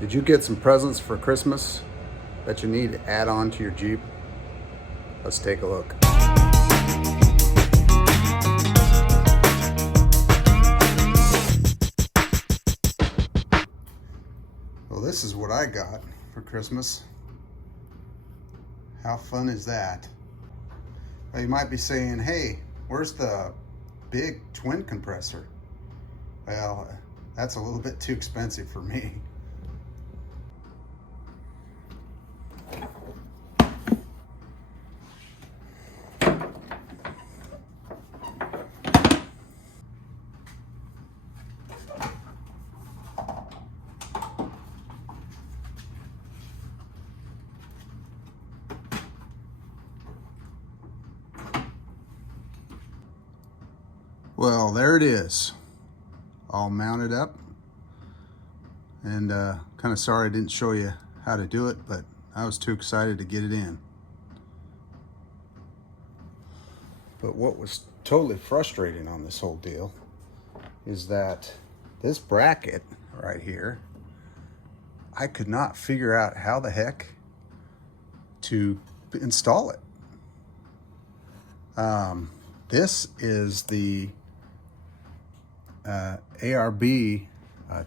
Did you get some presents for Christmas that you need to add on to your Jeep? Let's take a look. Well, this is what I got for Christmas. How fun is that? Well, you might be saying, hey, where's the big twin compressor? Well, that's a little bit too expensive for me. Well, there it is, all mounted up. And kind of sorry I didn't show you how to do it, but I was too excited to get it in. But what was totally frustrating on this whole deal is that this bracket right here, I could not figure out how the heck to install it. This is the ARB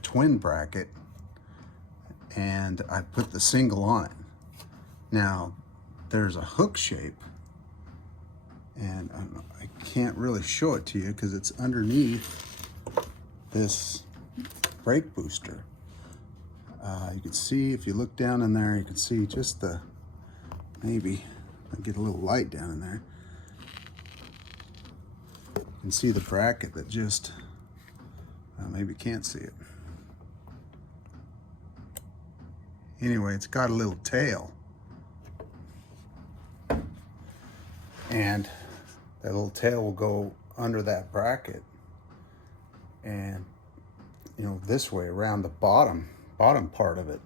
twin bracket, and I put the single on it. Now there's a hook shape, and I can't really show it to you because it's underneath this brake booster. You can see, if you look down in there, you can see just the, maybe I get a little light down in there. You can see the bracket that just, maybe can't see it. Anyway, it's got a little tail. And that little tail will go under that bracket and, you know, this way around the bottom part of it.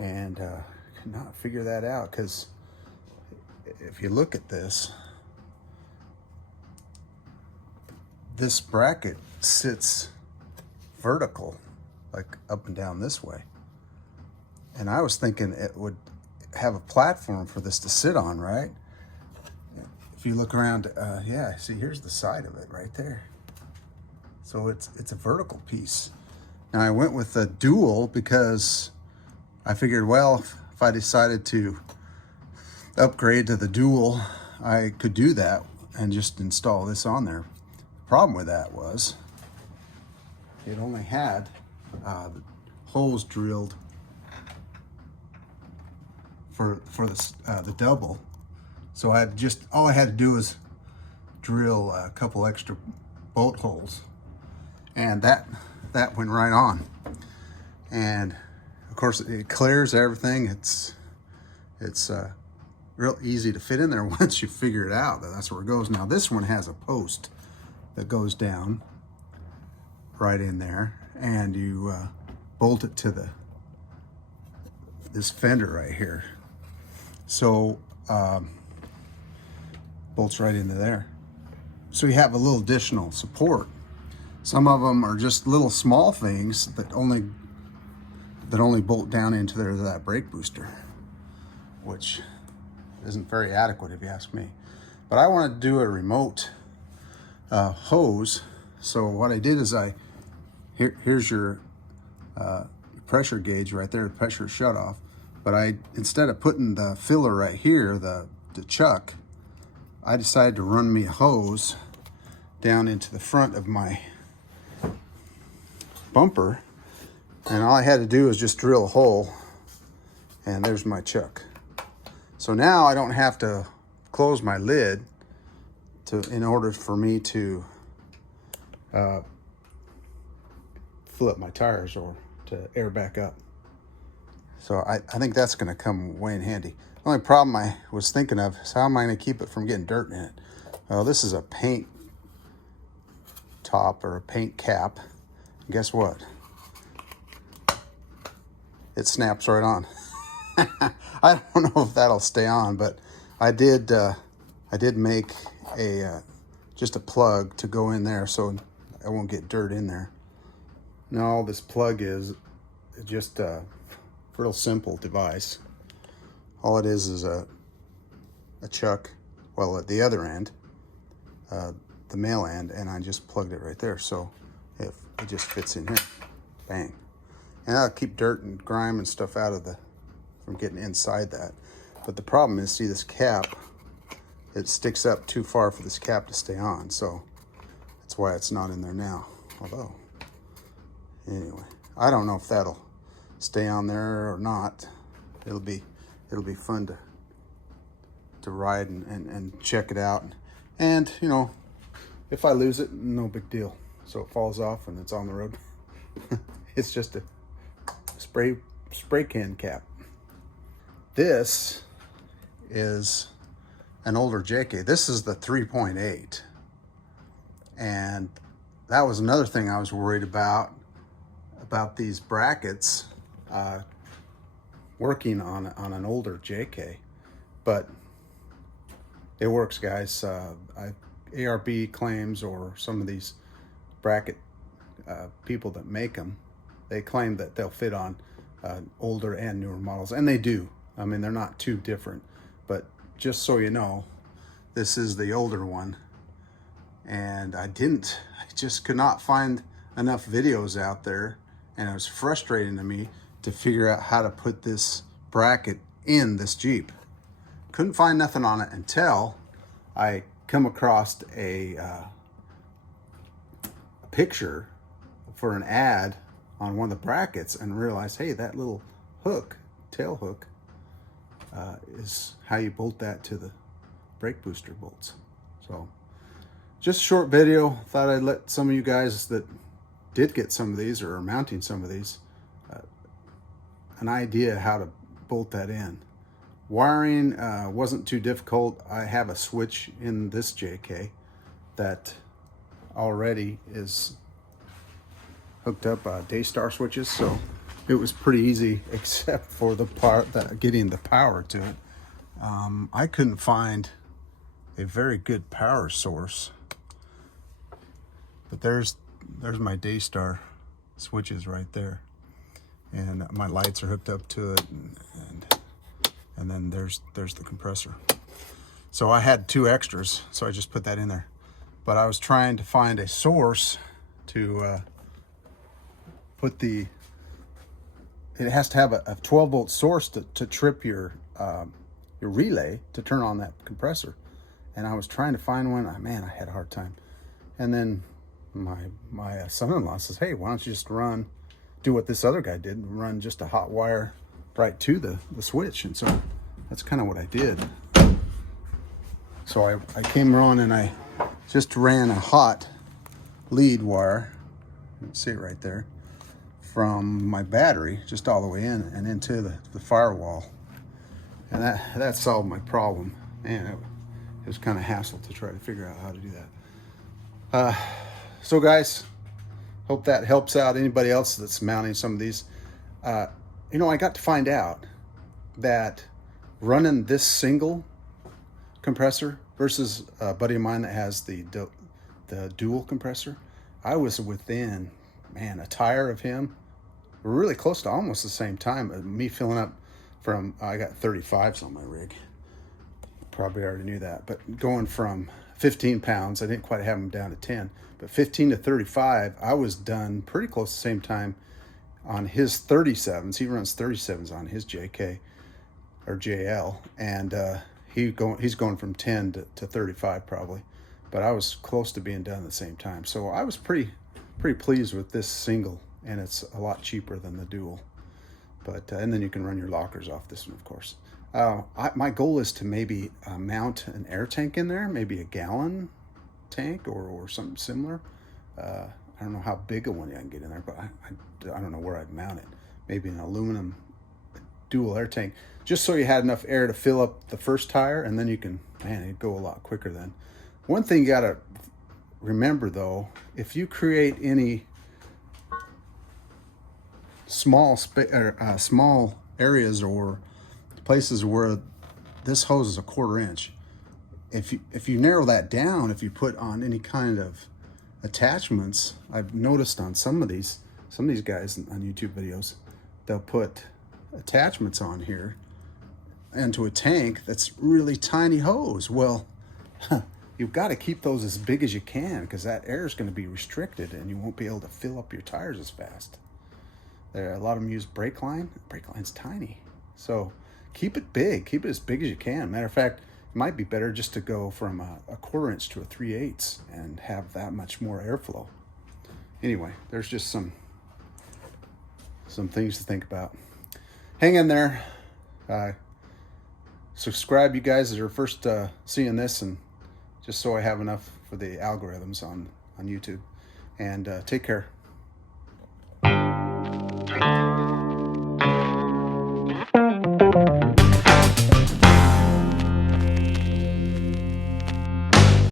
And could not figure that out, because if you look at this bracket sits vertical, like up and down this way. And I was thinking it would have a platform for this to sit on, right? If you look around, yeah, see, here's the side of it right there. So it's a vertical piece. Now I went with the dual because I figured, well, if I decided to upgrade to the dual, I could do that and just install this on there. The problem with that was it only had the holes drilled for the double. So all I had to do was drill a couple extra bolt holes, and that went right on. And of course it clears everything. It's real easy to fit in there once you figure it out that that's where it goes. Now this one has a post that goes down right in there, and you bolt it to this fender right here. So bolts right into there. So you have a little additional support. Some of them are just little small things that only bolt down into that brake booster, which isn't very adequate if you ask me. But I wanted to do a remote hose. So what I did is here's your pressure gauge right there, pressure shutoff. But instead of putting the filler right here, the chuck, I decided to run me a hose down into the front of my bumper, and all I had to do was just drill a hole, and there's my chuck. So now I don't have to close my lid in order for me to fill up my tires or to air back up. So I think that's going to come way in handy. The only problem I was thinking of is, how am I going to keep it from getting dirt in it? Well, this is a paint top or a paint cap. Guess what? It snaps right on. I don't know if that'll stay on, but I did make just a plug to go in there so I won't get dirt in there. Now all this plug is just a real simple device. All it is a chuck, well, at the other end, the male end, and I just plugged it right there. So it just fits in here, bang. And that'll keep dirt and grime and stuff out of from getting inside that. But the problem is, see this cap, it sticks up too far for this cap to stay on. So that's why it's not in there now. Although, anyway, I don't know if that'll stay on there or not. It'll be fun to ride and check it out. And, you know, if I lose it, no big deal. So it falls off and it's on the road. It's just a spray can cap. This is an older JK. This is the 3.8. And that was another thing I was worried about these brackets working on an older JK. But it works, guys. ARB claims, or some of these bracket people that make them, they claim that they'll fit on older and newer models, and they do. I mean, they're not too different, but just so you know, this is the older one. And I just could not find enough videos out there, and it was frustrating to me to figure out how to put this bracket in this Jeep. Couldn't find nothing on it until I come across a picture for an ad on one of the brackets and realized, hey, that little hook, tail hook, is how you bolt that to the brake booster bolts. So just a short video. Thought I'd let some of you guys that did get some of these or are mounting some of these an idea how to bolt that in. Wiring wasn't too difficult. I have a switch in this JK that already is hooked up Daystar switches, so it was pretty easy, except for the part that getting the power to it. I couldn't find a very good power source, but there's my Daystar switches right there, and my lights are hooked up to it, and then there's the compressor. So I had 2 extras, so I just put that in there. But I was trying to find a source to put it has to have a 12 volt source to trip your relay to turn on that compressor. And I was trying to find one. Man, I had a hard time. And then my son-in-law says, hey, why don't you just do what this other guy did, run just a hot wire right to the switch. And so that's kind of what I did. So I came on and I just ran a hot lead wire, you can see it right there, from my battery just all the way in and into the firewall. And that solved my problem. Man, it was kind of hassle to try to figure out how to do that. So guys, hope that helps out anybody else that's mounting some of these. You know, I got to find out that running this single compressor versus a buddy of mine that has the dual compressor, I was within, man, a tire of him. We're really close to almost the same time. Me filling up from, I got 35s on my rig. Probably already knew that, but going from 15 pounds, I didn't quite have them down to 10, but 15 to 35, I was done pretty close to the same time on his 37s. He runs 37s on his JK or JL, and he's going from 10 to 35 probably, but I was close to being done at the same time. So I was pretty pleased with this single, and it's a lot cheaper than the dual. But and then you can run your lockers off this one, of course. My goal is to maybe mount an air tank in there, maybe a gallon tank or something similar. I don't know how big a one I can get in there, but I don't know where I'd mount it. Maybe an aluminum dual air tank, just so you had enough air to fill up the first tire, and then you can, man, it'd go a lot quicker then. One thing you gotta remember though, if you create any small areas or places where this hose is a 1/4 inch, if you narrow that down, if you put on any kind of attachments, I've noticed on some of these guys on YouTube videos, they'll put attachments on here into a tank that's really tiny hose. Well, you've got to keep those as big as you can, because that air is going to be restricted and you won't be able to fill up your tires as fast. A lot of them use brake line. Brake line's tiny. So keep it big. Keep it as big as you can. Matter of fact, it might be better just to go from a 1/4 inch to a 3/8 and have that much more airflow. Anyway, there's just some things to think about. Hang in there. Subscribe, you guys, that are first seeing this, and just so I have enough for the algorithms on YouTube. And take care.